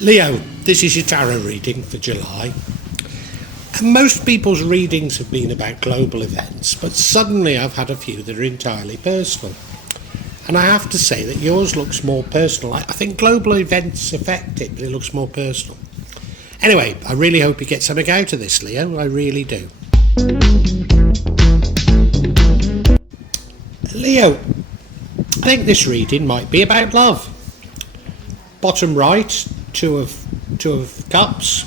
Leo, this is your tarot reading for July. And most people's readings have been about global events, but suddenly I've had a few that are entirely personal. And I have to say that yours looks more personal. I think global events affect it, but it looks more personal. Anyway, I really hope you get something out of this, Leo. I really do. Leo, I think this reading might be about love. Bottom right, two of cups.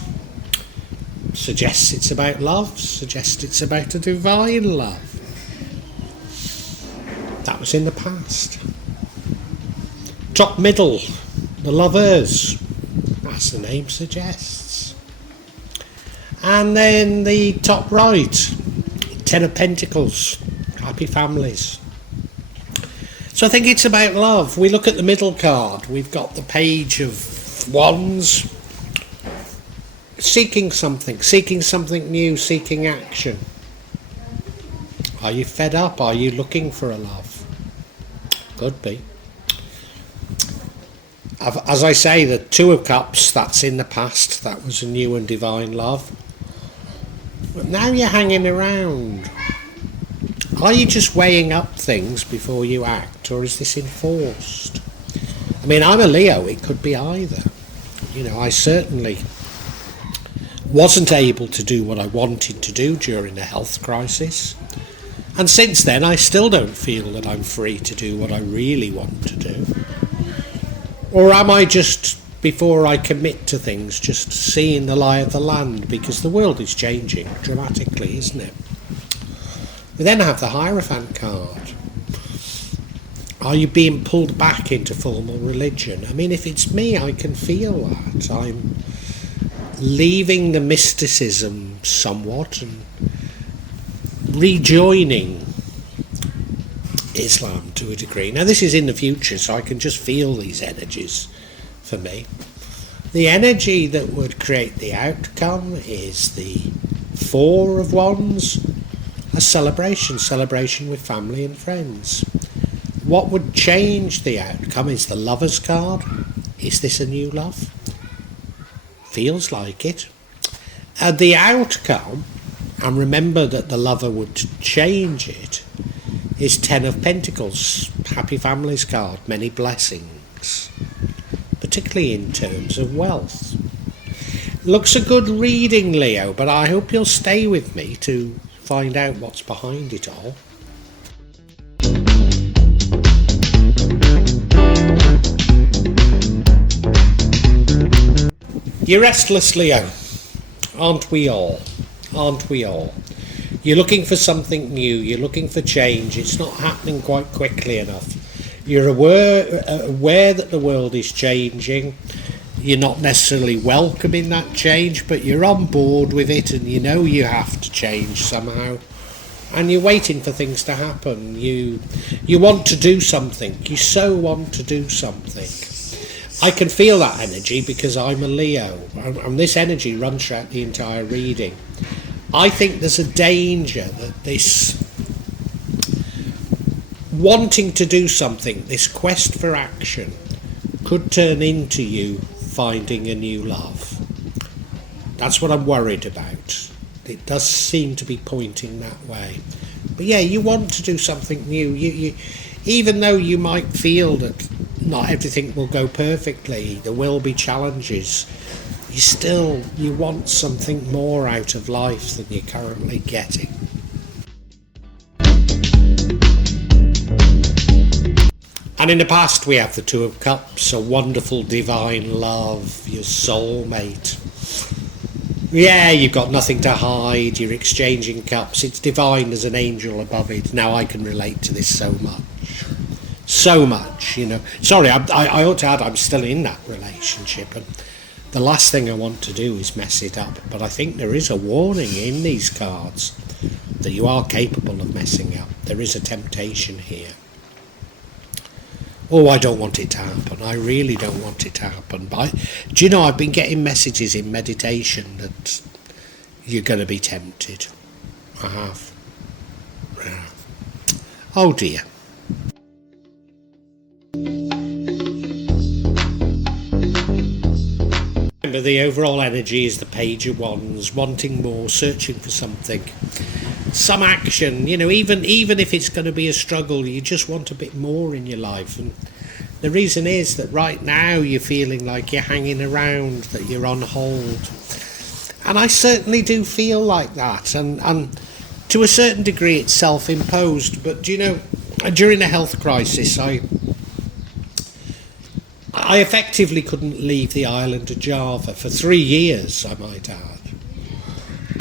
Suggests it's about love, suggests it's about a divine love. That was in the past. Top middle, the lovers, as the name suggests. And then the top right, Ten of Pentacles, happy families. So I think it's about love. We look at the middle card, we've got the Page of Wands. Seeking something new, seeking action. Are you fed up? Are you looking for a love? Could be. As I say, the Two of Cups, that's in the past. That was a new and divine love. But now you're hanging around. Are you just weighing up things before you act, or is this enforced? I mean, I'm a Leo, it could be either. You know, I certainly wasn't able to do what I wanted to do during a health crisis. And since then, I still don't feel that I'm free to do what I really want to do. Or am I just, before I commit to things, just seeing the lie of the land? Because the world is changing dramatically, isn't it? We then have the Hierophant card. Are you being pulled back into formal religion? I mean, if it's me, I can feel that. I'm leaving the mysticism somewhat and rejoining Islam to a degree. Now this is in the future, so I can just feel these energies for me. The energy that would create the outcome is the Four of Wands, a celebration with family and friends. What would change the outcome is the Lover's card. Is this a new love? Feels like it. The outcome, and remember that the lover would change it, is Ten of Pentacles, happy families card, many blessings, particularly in terms of wealth. Looks a good reading, Leo, but I hope you'll stay with me to find out what's behind it all. You're restless, Leo. Aren't we all? Aren't we all? You're looking for something new. You're looking for change. It's not happening quite quickly enough. You're aware that the world is changing. You're not necessarily welcoming that change, but you're on board with it, and you know you have to change somehow. And you're waiting for things to happen. You want to do something. You so want to do something. I can feel that energy because I'm a Leo, and this energy runs throughout the entire reading. I think there's a danger that this wanting to do something, this quest for action, could turn into you finding a new love. That's what I'm worried about. It does seem to be pointing that way. But yeah, you want to do something new. You even though you might feel that not everything will go perfectly, there will be challenges, you want something more out of life than you're currently getting. And in the past we have the Two of Cups, a wonderful divine love, your soulmate. Yeah, you've got nothing to hide, you're exchanging cups, it's divine, there's an angel above it. Now I can relate to this so much, you know. Sorry, I ought to add I'm still in that relationship, and the last thing I want to do is mess it up. But I think there is a warning in these cards that you are capable of messing up. There is a temptation here. Oh, I don't want it to happen. I really don't want it to happen. But do you know, I've been getting messages in meditation that you're going to be tempted. I have. Yeah. Oh dear. but the overall energy is the page of wands, wanting more, searching for something, some action. Even if it's going to be a struggle, you just want a bit more in your life. And the reason is that right now you're feeling like you're hanging around, that you're on hold. And I certainly do feel like that. And to a certain degree, it's self-imposed. But, during the health crisis, I effectively couldn't leave the island of Java for 3 years, I might add.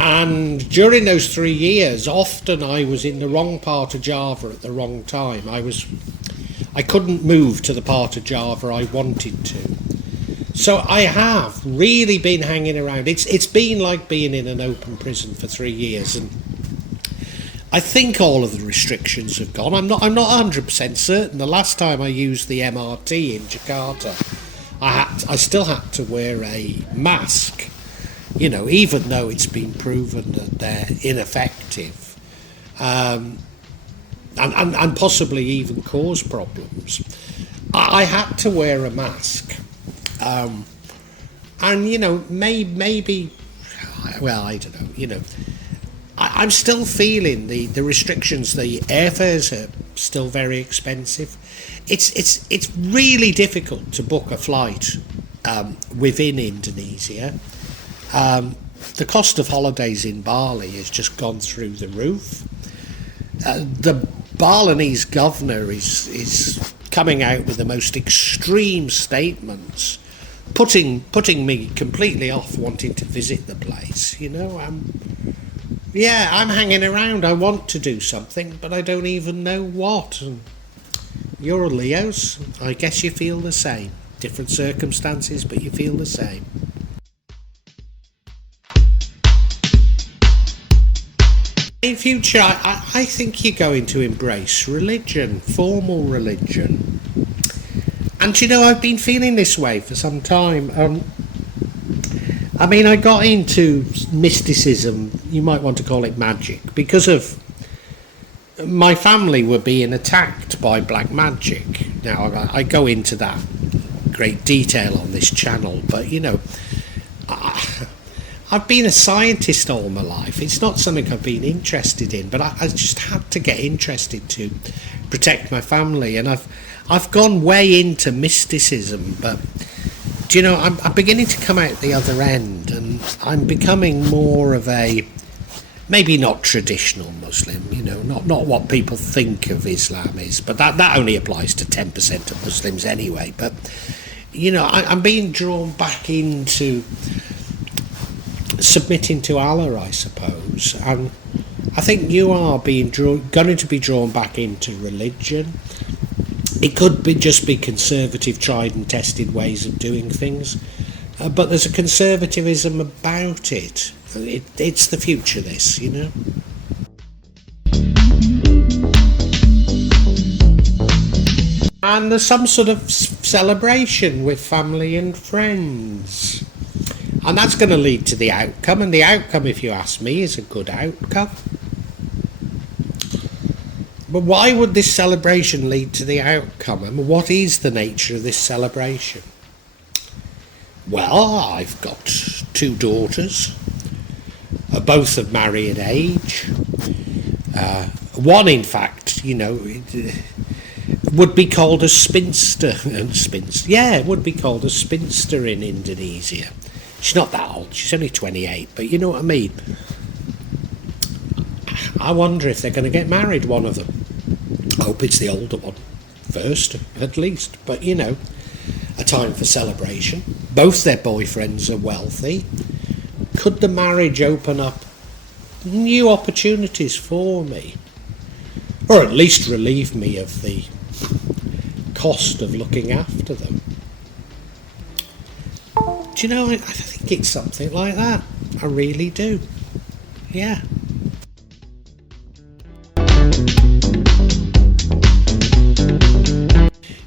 And during those 3 years, often I was in the wrong part of Java at the wrong time. I couldn't move to the part of Java I wanted to. So I have really been hanging around. It's been like being in an open prison for 3 years, and I think all of the restrictions have gone. I'm not 100% certain. The last time I used the MRT in Jakarta, I still had to wear a mask. Even though it's been proven that they're ineffective, and possibly even cause problems. I had to wear a mask, and maybe, well, I don't know. I'm still feeling the restrictions. The airfares are still very expensive. It's really difficult to book a flight within Indonesia. The cost of holidays in Bali has just gone through the roof. The Balinese governor is coming out with the most extreme statements, putting me completely off wanting to visit the place. I'm hanging around. I want to do something, but I don't even know what. And you're a Leos. I guess you feel the same. Different circumstances, but you feel the same. In future, I think you're going to embrace religion, formal religion. And I've been feeling this way for some time. I got into mysticism, you might want to call it magic, because of my family were being attacked by black magic. Now, I go into that great detail on this channel, but I've been a scientist all my life. It's not something I've been interested in, but I just had to get interested to protect my family, and I've gone way into mysticism, but I'm beginning to come out the other end, and I'm becoming more of a, maybe not traditional Muslim, not what people think of Islam is, but that only applies to 10% of Muslims anyway. But I'm being drawn back into submitting to Allah, I suppose, and I think you are going to be drawn back into religion. It could just be conservative, tried and tested ways of doing things, but there's a conservatism about it. It's the future, this, And there's some sort of celebration with family and friends. And that's going to lead to the outcome, and the outcome, if you ask me, is a good outcome. But why would this celebration lead to the outcome? What is the nature of this celebration? Well, I've got 2 daughters, both of married age. One, in fact, would be called a spinster. It would be called a spinster in Indonesia. She's not that old, she's only 28, but you know what I mean. I wonder if they're going to get married, one of them. I hope it's the older one first, at least. But, a time for celebration. Both their boyfriends are wealthy. Could the marriage open up new opportunities for me? Or at least relieve me of the cost of looking after them? Do I think it's something like that. I really do. Yeah.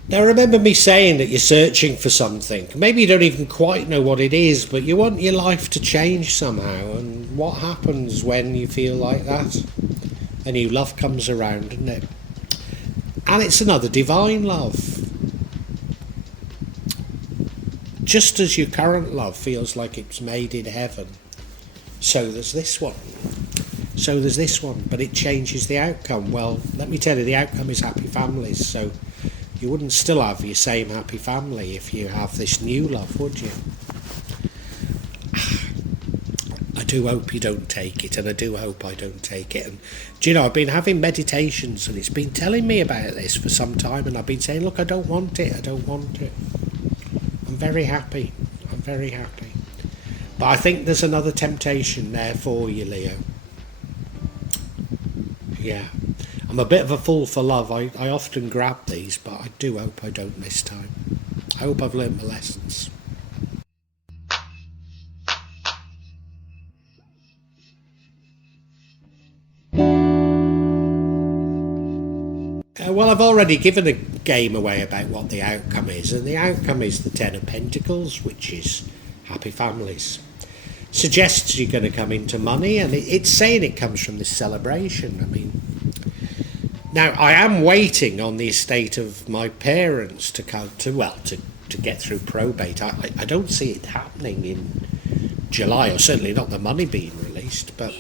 Now, remember me saying that you're searching for something. Maybe you don't even quite know what it is, but you want your life to change somehow. And what happens when you feel like that? A new love comes around, isn't it? And it's another divine love. just as your current love feels like it's made in heaven, so there's this one. So there's this one, but it changes the outcome. Well, let me tell you, the outcome is happy families. So you wouldn't still have your same happy family if you have this new love, would you? I do hope you don't take it, and I do hope I don't take it. And do you know, I've been having meditations, and it's been telling me about this for some time, and I've been saying, look, I don't want it, I don't want it. I'm very happy, I'm very happy. But I think there's another temptation there for you, Leo. Yeah, I'm a bit of a fool for love. I often grab these, but I do hope I don't this time. I hope I've learnt my lessons. Well, I've already given a game away about what the outcome is, and the outcome is the Ten of Pentacles, which is happy families. Suggests you're going to come into money, and it's saying it comes from this celebration. I mean, now I am waiting on the estate of my parents to come to get through probate. I don't see it happening in July, or certainly not the money being released, but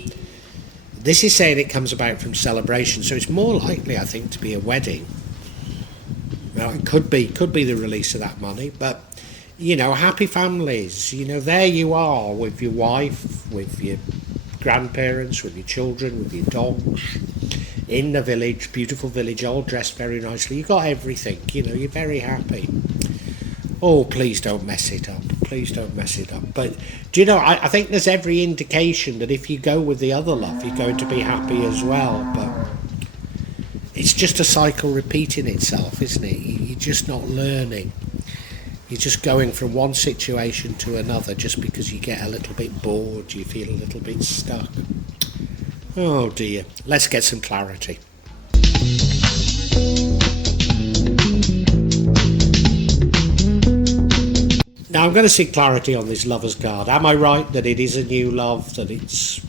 this is saying it comes about from celebration, so it's more likely, I think, to be a wedding. Well, it could be the release of that money, but you know, happy families, you know, there you are with your wife, with your grandparents, with your children, with your dogs, in the village, beautiful village, all dressed very nicely. You've got everything, you know, you're very happy. Oh, please don't mess it up. Please don't mess it up. But, do you know, I think there's every indication that if you go with the other love, you're going to be happy as well. But it's just a cycle repeating itself, isn't it? You're just not learning. You're just going from one situation to another just because you get a little bit bored, you feel a little bit stuck. Oh dear. Let's get some clarity. Now I'm going to seek clarity on this Lover's card. Am I right that it is a new love, that it's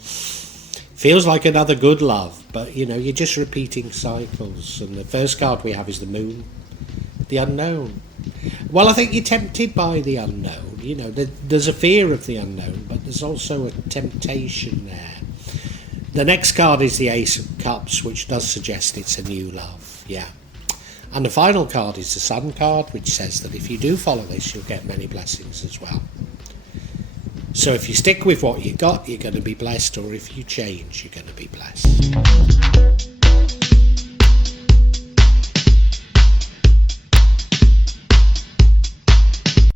feels like another good love, but you know, you're just repeating cycles? And the first card we have is the Moon, the unknown. Well, I think you're tempted by the unknown. You know, there's a fear of the unknown, but there's also a temptation there. The next card is the Ace of Cups, which does suggest it's a new love. Yeah. And the final card is the Sun card, which says that if you do follow this, you'll get many blessings as well. So if you stick with what you got, you're going to be blessed, or if you change, you're going to be blessed.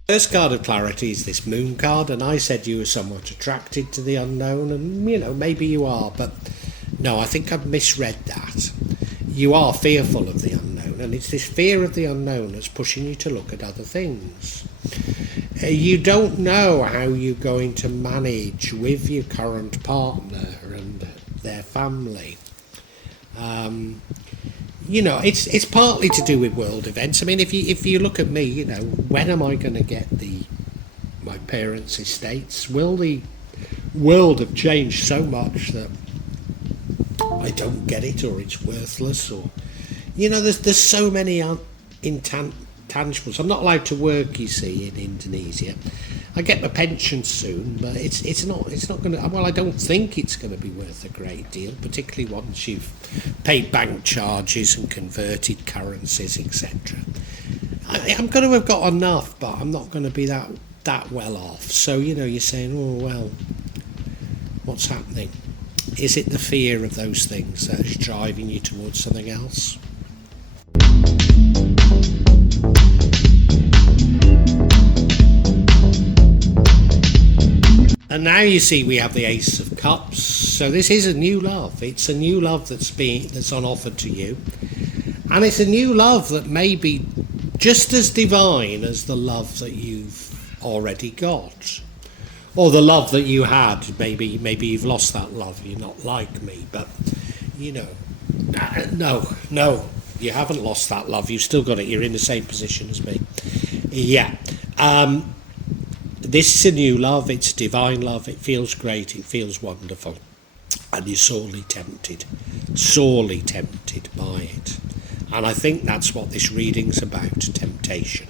First card of clarity is this Moon card, and I said you were somewhat attracted to the unknown, and you know, maybe you are, but no, I think I've misread that. You are fearful of the unknown, and it's this fear of the unknown that's pushing you to look at other things. You don't know how you're going to manage with your current partner and their family. You know, it's partly to do with world events. I mean, if you look at me, you know, when am I going to get my parents' estates? Will the world have changed so much that I don't get it, or it's worthless, or you know, there's so many intangibles. I'm not allowed to work, you see, in Indonesia. I get my pension soon, but it's not going to. Well, I don't think it's going to be worth a great deal, particularly once you've paid bank charges and converted currencies, etc. I'm going to have got enough, but I'm not going to be that well off. So you know, you're saying, oh well, what's happening? Is it the fear of those things that is driving you towards something else? And now you see we have the Ace of Cups. So this is a new love. It's a new love that's on offer to you. And it's a new love that may be just as divine as the love that you've already got. Or the love that you had. Maybe you've lost that love. You're not like me. But, you know, no, you haven't lost that love. You've still got it. You're in the same position as me. Yeah. This is a new love. It's divine love. It feels great. It feels wonderful. And you're sorely tempted by it. And I think that's what this reading's about, temptation.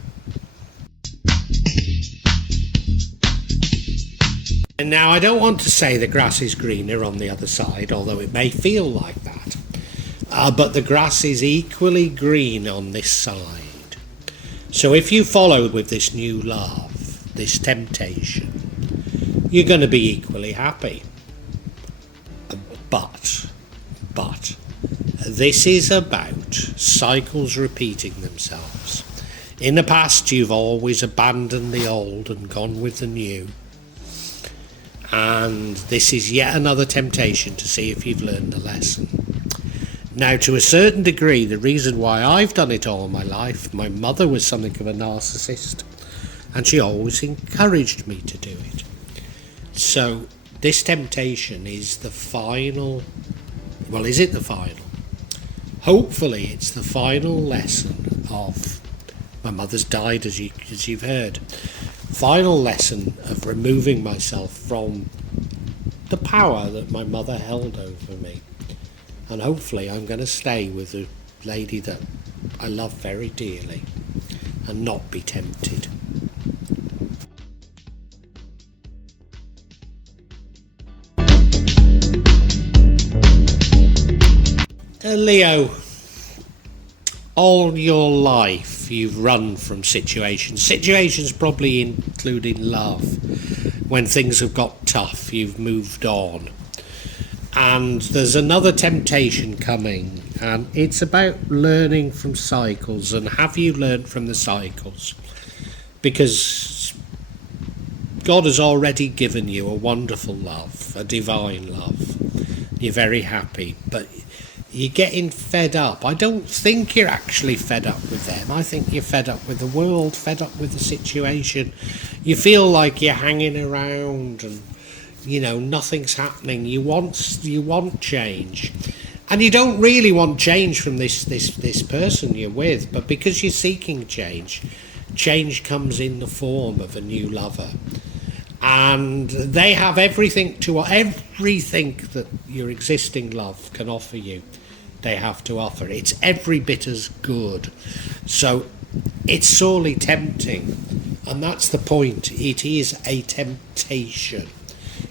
Now, I don't want to say the grass is greener on the other side, although it may feel like that. But the grass is equally green on this side. So if you follow with this new love, this temptation, you're going to be equally happy. But this is about cycles repeating themselves. In the past, you've always abandoned the old and gone with the new. And this is yet another temptation to see if you've learned the lesson. Now, to a certain degree, the reason why I've done it all my life, my mother was something of a narcissist, and she always encouraged me to do it. So, this temptation is the final, well, is it the final? Hopefully, it's the final lesson of, my mother's died, as you've heard, final lesson of removing myself from the power that my mother held over me. And hopefully I'm going to stay with a lady that I love very dearly and not be tempted. Leo, all your life you've run from situations probably including love. When things have got tough, you've moved on. And there's another temptation coming, and it's about learning from cycles. And have you learned from the cycles? Because God has already given you a wonderful love, a divine love. You're very happy, but you're getting fed up. I don't think you're actually fed up with them. I think you're fed up with the world, fed up with the situation. You feel like you're hanging around and nothing's happening. You want change, and you don't really want change from this person you're with, but because you're seeking change comes in the form of a new lover, and they have everything that your existing love can offer you. They have to offer. It's every bit as good, so it's sorely tempting, and that's the point. It is a temptation.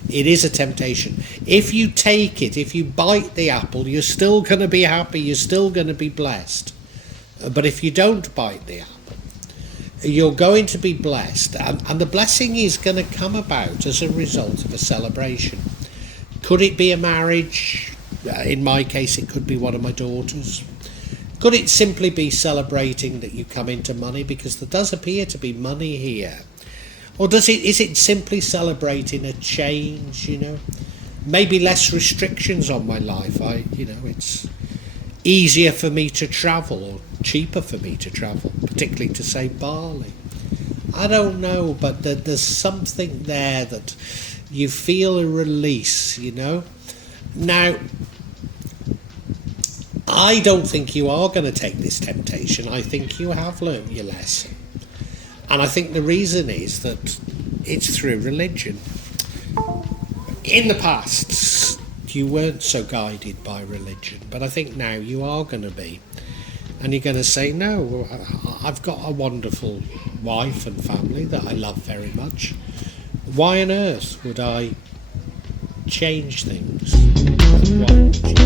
It is a temptation. If you take it, if you bite the apple, you're still going to be happy, you're still going to be blessed. But if you don't bite the apple, you're going to be blessed. And the blessing is going to come about as a result of a celebration. Could it be a marriage? In my case, it could be one of my daughters. Could it simply be celebrating that you come into money? Because there does appear to be money here. Or is it simply celebrating a change, Maybe less restrictions on my life. It's easier for me to travel, or cheaper for me to travel, particularly to, say, Bali. I don't know, but there's something there that you feel a release, Now, I don't think you are going to take this temptation. I think you have learnt your lesson. And I think the reason is that it's through religion. In the past, you weren't so guided by religion, but I think now you are going to be. And you're going to say, no, I've got a wonderful wife and family that I love very much. Why on earth would I change things? Why would you?